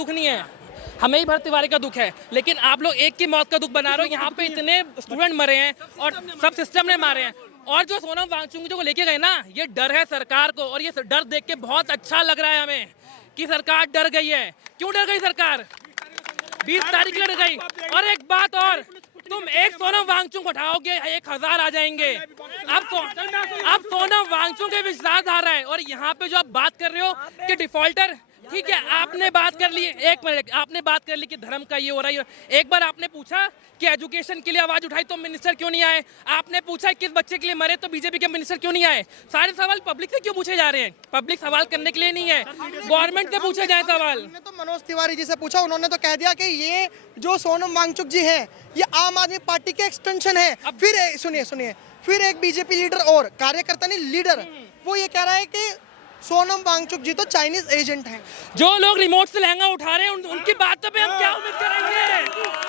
दुख नहीं है, हमें ही भरत तिवारी का दुख है, लेकिन आप लोग एक की मौत का दुख बना रहे हो। यहाँ पे इतने स्टूडेंट मरे हैं और सब सिस्टम ने मारे हैं। और जो सोनम वांगचुक जो लेके गए ना, ये डर है सरकार को, और ये डर देख के बहुत अच्छा लग रहा है हमें कि सरकार डर गई है। क्यों डर गई सरकार? 20 तारीख को डर गई। और एक बात और, तुम एक सोनम वांगचुक उठाओगे 1000 आ जाएंगे। अब सोनम वांगचुक के विश्वास आ रहा है। और यहाँ पे जो आप बात कर रहे हो कि डिफॉल्टर, ठीक है, आपने बात कर ली, एक मिनट, आपने बात कर ली कि धर्म का ये हो रहा है। एक बार आपने पूछा कि एजुकेशन के लिए आवाज उठाई तो मिनिस्टर क्यों नहीं आए? आपने पूछा किस बच्चे के लिए मरे तो बीजेपी के मिनिस्टर क्यों नहीं आए? सारे सवाल पब्लिक से क्यों पूछे जा रहे हैं? पब्लिक सवाल करने के लिए नहीं है, गवर्नमेंट से पूछे जाए सवाल। हमने तो मनोज तिवारी जी से पूछा, उन्होंने तो कह दिया कि ये जो सोनम वांगचुक जी हैं ये आम आदमी पार्टी के एक्सटेंशन है। फिर सुनिए, फिर एक बीजेपी लीडर और कार्यकर्ता नहीं लीडर, वो ये कह रहा है कि सोनम वांगचुक जी तो चाइनीज एजेंट हैं। जो लोग रिमोट से लहंगा उठा रहे हैं उनकी बातों पे हम क्या उम्मीद करेंगे?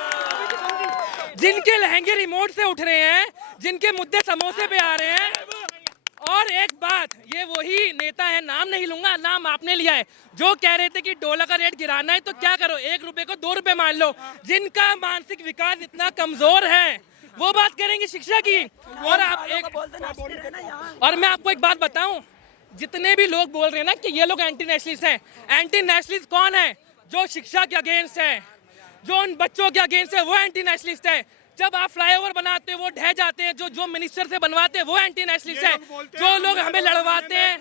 जिनके लहंगे रिमोट से उठ रहे हैं, जिनके मुद्दे समोसे पे आ रहे हैं। और एक बात, ये वही नेता है, नाम नहीं लूंगा, नाम आपने लिया है, जो कह रहे थे कि डॉलर का रेट गिराना है तो क्या करो, 1 रुपए को 2 रुपए मान लो। जिनका मानसिक विकास इतना कमजोर है वो बात करेंगे शिक्षा की। और मैं आपको एक बात बताऊं, जितने भी लोग बोल रहे हैं ना कि ये लोग एंटी नेशनलिस्ट हैं, एंटी नेशनलिस्ट कौन है? जो शिक्षा के अगेंस्ट है, जो उन बच्चों के अगेंस्ट है, वो एंटी नेशनलिस्ट है। जब आप फ्लाईओवर बनाते हो वो ढह जाते हैं, जो मिनिस्टर से बनवाते हैं वो एंटी नेशनलिस्ट है। जो लोग हमें लड़वाते हैं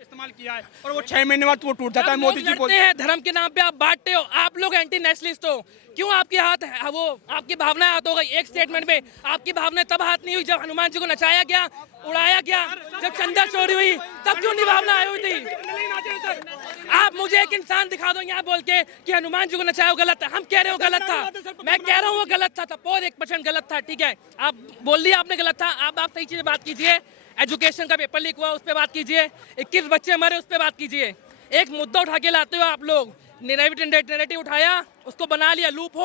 इस्तेमाल किया है और वो 6 महीने बाद वो टूट जाता है। मोदी जी बोलते हैं धर्म के नाम पे आप बांटते हो, आप लोग एंटी नेशनलिस्ट हो। क्यों आपके हाथ, वो आपकी भावनाएं हाथ हो गई? एक स्टेटमेंट में आपकी भावनाएं तब हाथ नहीं हुई जब हनुमान जी को नचाया गया, उड़ाया गया, जब चंदा चोरी हुई, तब क्यों नहीं भावना आई हुई थी? आप मुझे एक इंसान दिखा दो यहाँ बोल के कि हनुमान जी को नचाया गलत था। हम कह रहे हो गलत था, मैं कह रहा हूँ वो गलत था, सपोज 1% गलत था, ठीक है, आप बोल दिया आपने गलत था। आप सही चीज़ बात कीजिए, एजुकेशन का पेपर लीक हुआ उस पर बात कीजिए, 21 बच्चे मरे उस पर बात कीजिए। एक मुद्दा उठा के लाते हो आप लोग, नैरेटिव उठाया, उसको बना लिया लूप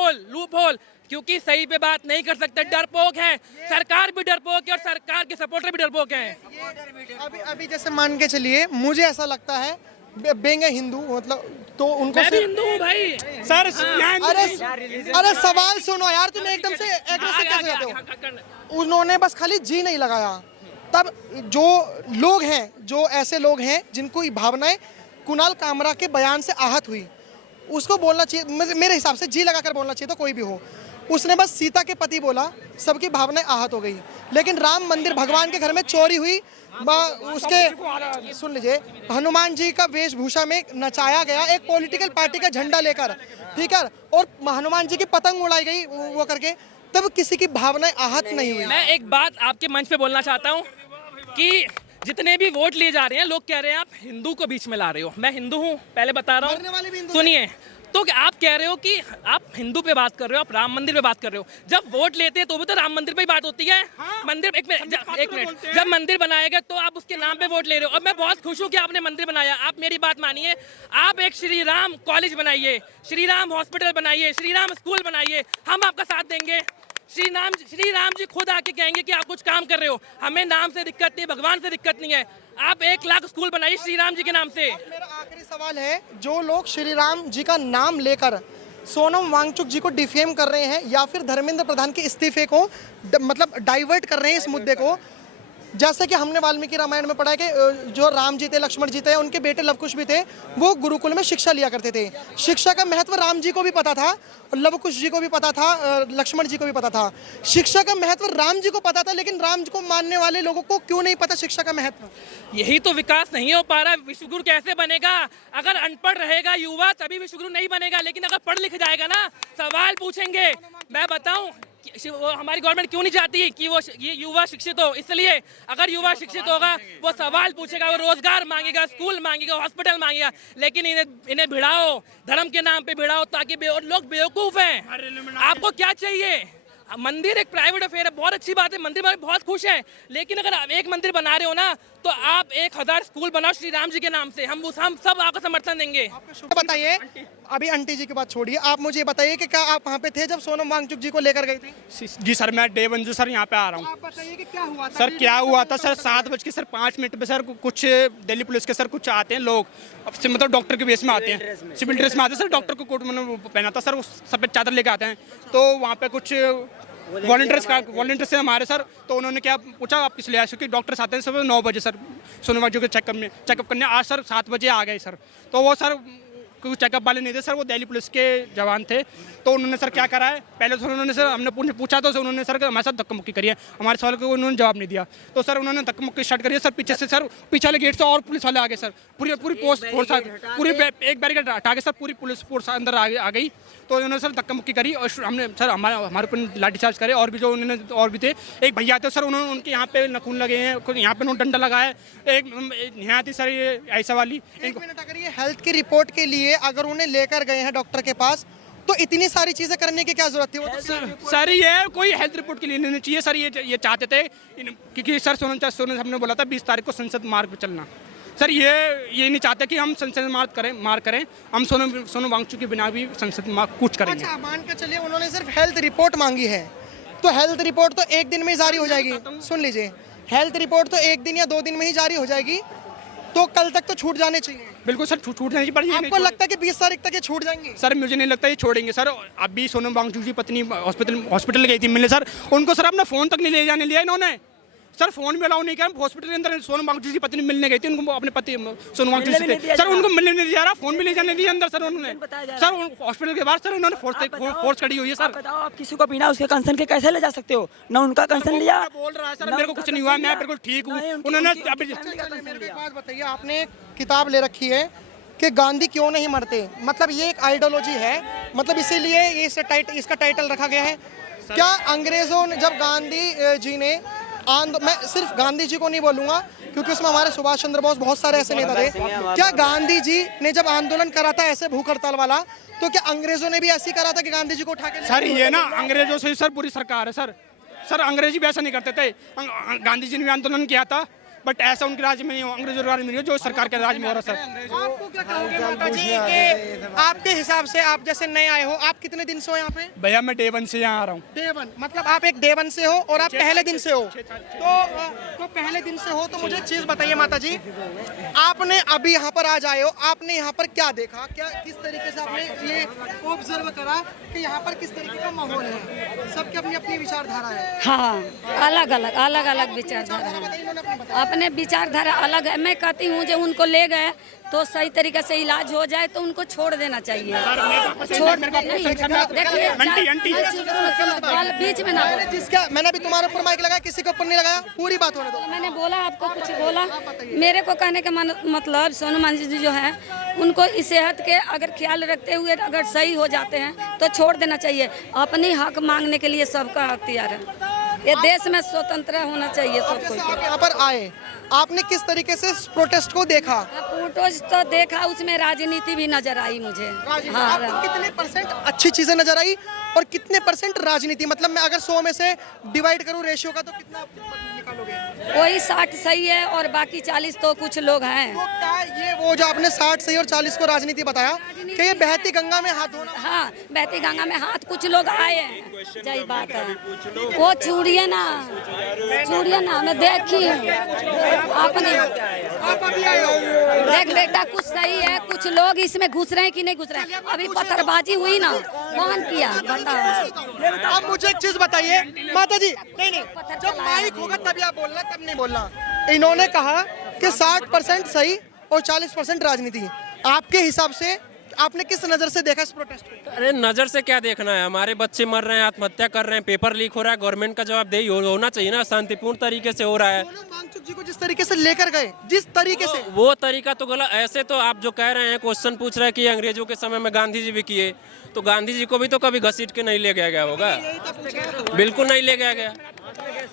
होल, क्योंकि सही पे बात नहीं कर सकते, डरपोक है, सरकार भी डरपोक है और सरकार के सपोर्टर भी डरपोक हैं। अभी जैसे मान के चलिए, मुझे ऐसा लगता है बेंगे हिंदू, मतलब तो उनको मैं भी हिंदू हूँ भाई सर। अरे सवाल सुनो यार, तुम एकदम से एग्रेसिव कैसे जाते हो? उन्होंने बस खाली जी नहीं लगाया, तब जो लोग हैं, जो ऐसे लोग हैं जिनको भावनाएं कुणाल कामरा के बयान से आहत हुई, उसको बोलना चाहिए, मेरे हिसाब से जी लगाकर बोलना चाहिए था कोई भी हो। उसने बस सीता के पति बोला, सबकी भावनाएं आहत हो गई। लेकिन राम मंदिर, भगवान के घर में चोरी हुई, उसके सुन लीजिए, हनुमान जी का वेशभूषा में नचाया गया एक पॉलिटिकल पार्टी का झंडा लेकर, ठीक है, और हनुमान जी की पतंग उड़ाई गई वो करके, तब किसी की भावनाएं आहत नहीं हुई। मैं एक बात आपके मंच पे बोलना चाहता हूँ कि जितने भी वोट लिए जा रहे हैं, लोग कह रहे हैं आप हिंदू को बीच में ला रहे हो। मैं हिंदू हूँ, पहले बता रहा हूँ, सुनिए। तो आप कह रहे हो कि आप हिंदू पे बात कर रहे हो, आप राम मंदिर पे बात कर रहे हो। जब वोट लेते हैं तो भी तो राम मंदिर पे ही बात होती है। मंदिर, एक मिनट, जब मंदिर बनाएगा तो आप उसके नाम पे वोट ले रहे हो। और मैं बहुत खुश हूँ कि आपने मंदिर बनाया। आप मेरी बात मानिए, आप एक श्री राम कॉलेज बनाइए, श्री राम हॉस्पिटल बनाइए, श्री राम स्कूल बनाइए, हम आपका साथ देंगे। श्री राम जी खुद आके कहेंगे कि आप कुछ काम कर रहे हो। हमें नाम से दिक्कत नहीं, भगवान से दिक्कत नहीं है। आप 1 लाख स्कूल बनाइए श्री राम जी के नाम से। मेरा आखिरी सवाल है, जो लोग श्री राम जी का नाम लेकर सोनम वांगचुक जी को डिफेम कर रहे हैं या फिर धर्मेंद्र प्रधान के इस्तीफे को मतलब डाइवर्ट कर रहे हैं इस मुद्दे को, जैसे कि हमने वाल्मीकि रामायण में पढ़ा है कि जो राम जी थे, लक्ष्मण जी थे, उनके बेटे लवकुश भी थे, वो गुरुकुल में शिक्षा लिया करते थे। शिक्षा का महत्व राम जी को भी पता था, लवकुश जी को भी पता था, लक्ष्मण जी को भी पता था। शिक्षा का महत्व राम जी को पता था, लेकिन राम जी को मानने वाले लोगों को क्यों नहीं पता शिक्षा का महत्व? यही तो विकास नहीं हो पा रहा। विश्वगुरु कैसे बनेगा? अगर अनपढ़ रहेगा युवा तभी विश्वगुरु नहीं बनेगा। लेकिन अगर पढ़ लिख जाएगा ना, सवाल पूछेंगे। मैं बताऊं, हमारी गवर्नमेंट क्यों नहीं चाहती कि वो ये युवा शिक्षित हो? इसलिए अगर युवा शिक्षित होगा वो सवाल पूछेगा, वो रोजगार मांगेगा, स्कूल मांगेगा, हॉस्पिटल मांगेगा। लेकिन इन्हें भिड़ाओ, धर्म के नाम पे भिड़ाओ ताकि लोग बेवकूफ हैं। आपको क्या चाहिए? मंदिर एक प्राइवेट अफेयर है, बहुत अच्छी बात है, मंदिर में बहुत खुश हैं, लेकिन अगर आप एक मंदिर बना रहे हो ना तो आप 1000 स्कूल बनाओ श्री राम जी के नाम से, हम सब आपका समर्थन देंगे। बताइए, अभी आंटी जी की बात छोड़िए, आप मुझे बताइए कि क्या आप वहाँ पे थे जब सोनम वांगचुक जी को लेकर गए थे? जी सर, मैं डे 1 से सर यहाँ पे आ रहा हूँ। आप बताइए कि क्या हुआ था? सर क्या हुआ था सर, 7:05 पे सर कुछ दिल्ली पुलिस के सर कुछ आते हैं लोग, मतलब डॉक्टर के बेस में आते हैं, सिविल ड्रेस में आते हैं सर, डॉक्टर को कोट में पहना था सर, वो सफेद चादर लेके आते हैं, तो वहाँ पे कुछ वॉलंटियर्स से हमारे सर, तो उन्होंने क्या पूछा आप किस लिए आए, क्योंकि डॉक्टर्स आते हैं सुबह 9 बजे सर सोनम वांगचुक के चेकअप करने, आज सर 7 बजे आ गए सर, तो वो सर क्योंकि चेकअप वाले नहीं थे सर, वो दिल्ली पुलिस के जवान थे, तो उन्होंने सर क्या करा है, पहले तो उन्होंने सर हमने पूछा तो उन्होंने सर हमारे साथ धक्का मुक्की करी है, हमारे सवाल को उन्होंने जवाब नहीं दिया, तो सर उन्होंने धक्का मुक्की स्टार्ट करी है सर, पीछे से सर पीछे वाले गेट से और पुलिस वाले आ गए सर, पूरी पोस्ट फोर्स पूरी एक बैरिकेड हटा के सर पूरी पुलिस फोर्स अंदर आ गई, तो उन्होंने सर धक्का मुक्की करी और हमने सर हमारे ऊपर लाठीचार्ज करे, और भी जो उन्होंने और भी थे, एक भैया थे सर, उन्होंने उनके यहाँ पे नखून लगे हैं, यहाँ पे उन्होंने डंडा लगाया, एक यहाँ थी सर ये ऐसा वाली। एक मिनट, अगर ये हेल्थ की रिपोर्ट के लिए अगर उन्हें लेकर गए हैं डॉक्टर के पास, तो इतनी सारी चीजें करने की क्या जरूरत थी? वो तो सर ये कोई हेल्थ रिपोर्ट के लिए नहीं चाहिए सर, ये चाहते थे क्योंकि सर सोनम हमने बोला था 20 तारीख को संसद मार्ग पर चलना, सर ये नहीं चाहते कि हम संसद मार्ग करें, हम सोनम वांगचुक के बिना भी संसद मार्ग कुछ करेंगे। अच्छा, मान के चलिए उन्होंने सिर्फ हेल्थ रिपोर्ट मांगी है, तो हेल्थ रिपोर्ट तो एक दिन में ही जारी हो जाएगी। सुन लीजिए, हेल्थ रिपोर्ट तो 1 दिन या 2 दिन में ही जारी हो जाएगी, तो कल तक तो छूट जाने चाहिए। बिल्कुल सर, छूट जानी चाहिए। आपको लगता है कि 20 तारीख तक ये छूट जाएंगे? सर मुझे नहीं लगता ये छोड़ेंगे सर, अभी सोनम वांगचुक की पत्नी हॉस्पिटल गई थी मिलने सर, उनको सर अपना फ़ोन तक नहीं ले जाने दिया इन्होंने, सर फोन भी अलाउ नहीं किया, हॉस्पिटल के अंदर सोनम वांगचुक की पत्नी मिलने गई थी, उनको अपने पति सोनम वांगचुक से सर उनको मिलने नहीं दिया रहा, फोन भी ले जाने दिया अंदर सर उन्होंने, सर हॉस्पिटल के बाहर सर इन्होंने फोर्स खड़ी हुई है सर। बताओ, आप किसी को बिना उसके कंसर्न के कैसे ले जा सकते हो? ना उनका कंसर्न लिया, बोल रहा है सर मेरे को कुछ नहीं हुआ, मैं बिल्कुल ठीक हूँ, उन्होंने अभी। मेरे को एक बात बताइए, आपने किताब ले रखी है कि गांधी क्यों नहीं मरते, मतलब ये एक आइडियोलॉजी है, मतलब इसीलिए इसका टाइटल रखा गया है क्या? अंग्रेजों ने जब गांधी जी ने मैं सिर्फ गांधी जी को नहीं बोलूंगा क्योंकि उसमें हमारे सुभाष चंद्र बोस बहुत सारे ऐसे नेता थे, क्या गांधी जी ने जब आंदोलन करा था ऐसे भूख हड़ताल वाला, तो क्या अंग्रेजों ने भी ऐसे करा था कि गांधी जी को उठा के? सर ये ना अंग्रेजों से सर पूरी सरकार है सर अंग्रेजी भी ऐसा नहीं करते थे, गांधी जी ने भी आंदोलन किया था, बट ऐसा उनके राज्य में नहीं हो, अंग्रेजों के राज्य में नहीं हो जो सरकार के राज्य में हो रहा सर। आपको क्या कहोगे माता जी कि आपके हिसाब से, आप जैसे नए आए हो, आप कितने दिन से हो यहाँ पे? भैया मैं डे 1 से यहाँ आ रहा हूँ। डे 1 मतलब आप एक डे 1 से हो और आप पहले दिन से हो, तो पहले दिन से हो, तो मुझे एक चीज बताइए माता जी, आपने अभी यहाँ पर आज आए हो, आपने यहाँ पर क्या देखा, क्या किस तरीके से आपने ये ऑब्जर्व करा कि यहाँ पर किस तरीके का माहौल है? सबकी अपनी अपनी विचारधारा है। हाँ, अलग अलग विचारधारा है, अपने विचारधारा अलग है। मैं कहती हूँ जो उनको ले गए तो सही तरीके से इलाज हो जाए तो उनको छोड़ देना चाहिए, छोड़ देखिए बीच में ना। मैंने अभी तुम्हारे ऊपर माइक लगाया, किसी के ऊपर नहीं लगाया, पूरी बात होने दो। मैंने बोला, आपको कुछ बोला? मेरे को कहने का मतलब सोनम वांगचुक जी जो है उनको इस सेहत के अगर ख्याल रखते हुए अगर सही हो जाते हैं तो छोड़ देना चाहिए। अपनी हक मांगने के लिए सबका अख्तियार है, ये देश में स्वतंत्र होना चाहिए सब कोई। आप यहाँ पर आए, आपने किस तरीके से प्रोटेस्ट को देखा? प्रोटेस्ट तो देखा, उसमें राजनीति भी नजर आई मुझे। हाँ, आपको कितने परसेंट अच्छी चीजें नजर आई और कितने परसेंट राजनीति? मतलब मैं अगर 100 में से डिवाइड करूं रेशियो का तो कितना निकालोगे? वही 60 सही है और बाकी 40 तो कुछ लोग हैं। तो क्या ये वो जो आपने 60 सही और 40 को राजनीति बताया कि ये बहती गंगा में हाथ धोना? हाँ, बहती गंगा में हाथ कुछ लोग आए हैं, सही बात है। वो चूड़िए ना मैं देखी आपने देख बेटा, कुछ सही है, कुछ लोग इसमें घुस रहे हैं कि नहीं घुस रहे हैं। अभी पत्थरबाजी हुई ना, कौन किया बताओ? अब मुझे एक चीज बताइए माता जी, नहीं जब माइक होगा तभी आप बोलना, तब नहीं बोलना। इन्होंने कहा कि 60% सही और 40% राजनीति, आपके हिसाब से आपने किस नजर से देखा इस प्रोटेस्ट को? अरे नजर से क्या देखना है, हमारे बच्चे मर रहे हैं, आत्महत्या कर रहे हैं, पेपर लीक हो रहा है, गवर्नमेंट का जवाबदेही होना चाहिए ना, शांतिपूर्ण तरीके से हो रहा है। सोनम वांगचुक जी को जिस तरीके से लेकर गए, जिस तरीके से, वो तरीका तो गलत। ऐसे तो आप जो कह रहे हैं, क्वेश्चन पूछ रहे हैं कि अंग्रेजों के समय में गांधी जी भी किए, तो गांधी जी को भी तो कभी घसीट के नहीं ले गया गया होगा, बिल्कुल नहीं ले गया गया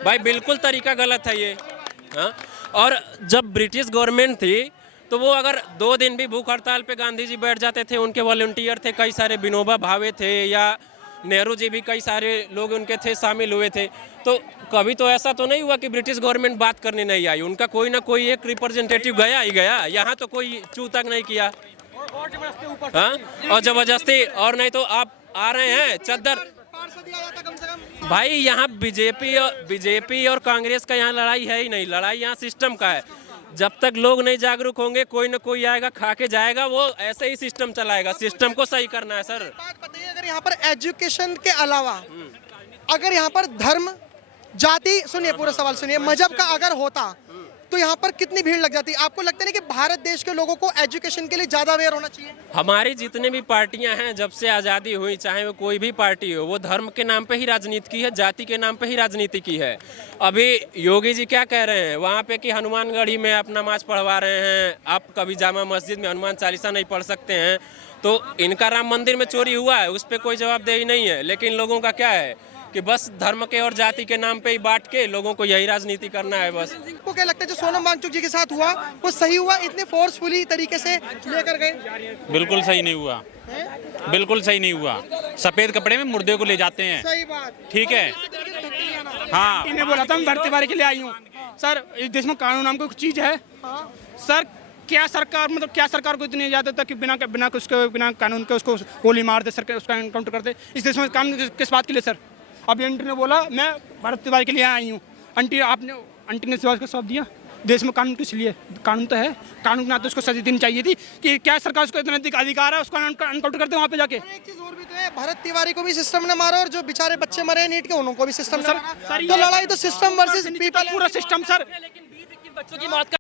भाई, बिल्कुल तरीका गलत है ये। हाँ, और जब ब्रिटिश गवर्नमेंट थी तो वो अगर 2 दिन भी भूख हड़ताल पे गांधी जी बैठ जाते थे, उनके वॉलंटियर थे कई सारे, विनोबा भावे थे या नेहरू जी भी कई सारे लोग उनके थे, शामिल हुए थे। तो कभी तो ऐसा तो नहीं हुआ कि ब्रिटिश गवर्नमेंट बात करने नहीं आई, उनका कोई ना कोई एक रिप्रेजेंटेटिव गया ही गया, यहाँ तो कोई चू तक नहीं किया। हाँ, और जबरदस्ती, और नहीं तो आप आ रहे हैं चद्दर। भाई यहाँ बीजेपी और कांग्रेस का यहाँ लड़ाई है ही नहीं, लड़ाई यहाँ सिस्टम का है। जब तक लोग नहीं जागरूक होंगे, कोई ना कोई आएगा खा के जाएगा, वो ऐसे ही सिस्टम चलाएगा। सिस्टम को सही करना है सर। बात बताइए, अगर यहाँ पर एजुकेशन के अलावा अगर यहाँ पर धर्म, जाति, सुनिए पूरा सवाल सुनिए, मजहब का अगर होता तो यहाँ पर कितनी भीड़ लग जाती? आपको लगता है कि भारत देश के लोगों को एजुकेशन के लिए ज्यादा अवेयर होना चाहिए? हमारी जितने भी पार्टियां हैं, जब से आज़ादी हुई, चाहे वो कोई भी पार्टी हो, वो धर्म के नाम पे ही राजनीति की है, जाति के नाम पे ही राजनीति की है। अभी योगी जी क्या कह रहे हैं वहाँ पे कि हनुमानगढ़ी में आप नमाज पढ़वा रहे हैं, आप कभी जामा मस्जिद में हनुमान चालीसा नहीं पढ़ सकते हैं। तो इनका राम मंदिर में चोरी हुआ है, उस पर कोई जवाबदेही नहीं है। लेकिन लोगों का क्या है कि बस धर्म के और जाति के नाम पे ही बांट के लोगों को यही राजनीति करना है बस। आपको क्या लगता है जो सोनम वांगचुक जी के साथ हुआ वो सही हुआ? इतने फोर्सफुली तरीके से लेकर गए? बिल्कुल सही नहीं हुआ, बिल्कुल सही नहीं हुआ। सफेद कपड़े में मुर्दे को ले जाते हैं। सही बात, ठीक है। हाँ, इन्हें बोला था मैं भर्ती बारी के लिए आई हूँ। सर इस देश में कानून नाम की कुछ चीज़ है? सर क्या सरकार, मतलब क्या सरकार को इतनी इजाजत है कि बिना कानून के उसको गोली मार दे, सरकार उसका एनकाउंटर कर दे? इस देश में कानून किस बात के लिए सर? अभी आंटी ने बोला मैं भारत त्योहार के लिए आई हूँ। आंटी ने सवाल का जवाब दिया, देश में कानून किस लिए? कानून तो है, कानून के नाते उसको सजा देनी चाहिए थी कि क्या सरकार उसको इतना अधिकार है उसको एनकाउंटर करते वहाँ पे जाके। एक चीज और भी तो है, भरत तिवारी को भी सिस्टम ने मारा और जो बेचारे बच्चे मरे नीट के उनको भी सिस्टम ने मारा। सर तो लड़ाई तो सिस्टम वर्सेस पीपल, पूरा सिस्टम सर। लेकिन 20-21 बच्चों की मौत का